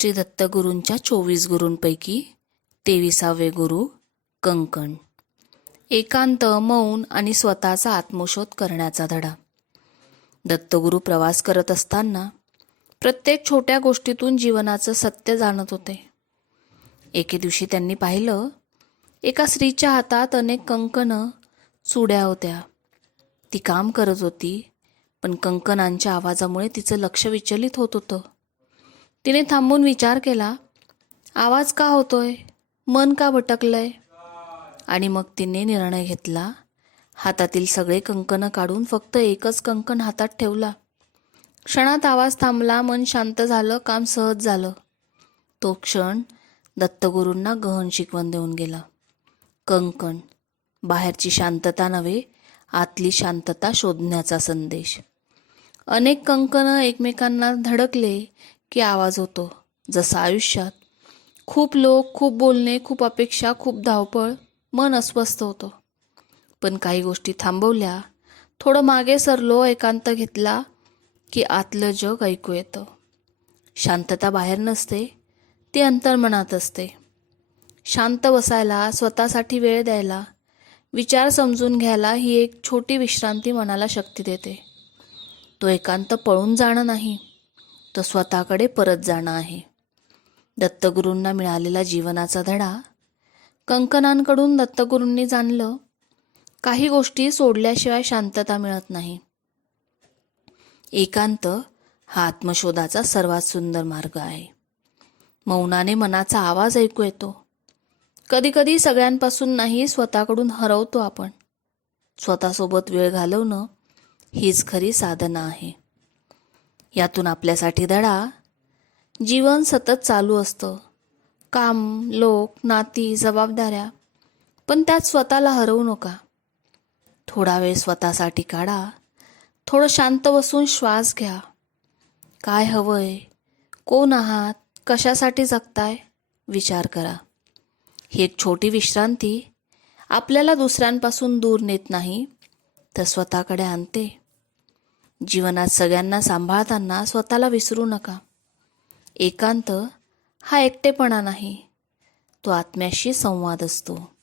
श्री दत्तगुरूंच्या 24 गुरूंपैकी 23वे गुरु कंकण. एकांत, मौन आणि स्वतःचा आत्मशोध करण्याचा धडा. दत्तगुरू प्रवास करत असताना प्रत्येक छोट्या गोष्टीतून जीवनाचं सत्य जाणत होते. एके दिवशी त्यांनी पाहिलं, एका स्त्रीच्या हातात अनेक कंकणं, चुड्या होत्या. ती काम करत होती, पण कंकणांच्या आवाजामुळे तिचं लक्ष विचलित होत होतं. तिने थांबून विचार केला, आवाज का होतोय, मन का भटकलंय? आणि मग तिने निर्णय घेतला, हातातील सगळे कंकण काढून फक्त एकच कंकण हातात ठेवला. क्षणात आवाज थांबला, मन शांत झालं, काम सहज झालं. तो क्षण दत्तगुरूंना गहन शिकवण देऊन गेला. कंकण, बाहेरची शांतता नव्हे, आतली शांतता शोधण्याचा संदेश. अनेक कंकण एकमेकांना धडकले की आवाज होतो. जसं आयुष्यात खूप लोक, खूप बोलणे, खूप अपेक्षा, खूप धावपळ, मन अस्वस्थ होतं. पण काही गोष्टी थांबवल्या, थोडं मागे सरलो, एकांत घेतला की आतलं जग ऐकू येतं. शांतता बाहेर नसते, ती अंतर्मनात असते. शांत बसायला, स्वतःसाठी वेळ द्यायला, विचार समजून घ्यायला ही एक छोटी विश्रांती मनाला शक्ती देते. तो एकांत पळून जाणं नाही, तो स्वतःकडे परत जाणं आहे. दत्तगुरूंना मिळालेला जीवनाचा धडा. कंकणांकडून दत्तगुरूंनी जाणलं, काही गोष्टी सोडल्याशिवाय शांतता मिळत नाही. एकांत हा आत्मशोधाचा सर्वात सुंदर मार्ग आहे. मौनाने मनाचा आवाज ऐकू येतो. कधी कधी सगळ्यांपासून नाही, स्वतःकडून हरवतो आपण. स्वतःसोबत वेळ घालवणं हीच खरी साधना आहे. यातून आपल्यासाठी धडा. जीवन सतत चालू असतं, काम, लोक, नाती, जबाबदाऱ्या, पण त्यात स्वतःला हरवू नका. थोडा वेळ स्वतःसाठी काढा. थोडं शांत बसून श्वास घ्या. काय हवंय, कोण आहात, कशासाठी जगताय, विचार करा. ही एक छोटी विश्रांती आपल्याला दुसऱ्यांपासून दूर नेत नाही, तर स्वतःकडे आणते. जीवनात सगळ्यांना सांभाळताना स्वतःला विसरू नका. एकांत हा एकटेपणा नाही, तो आत्म्याशी संवाद असतो.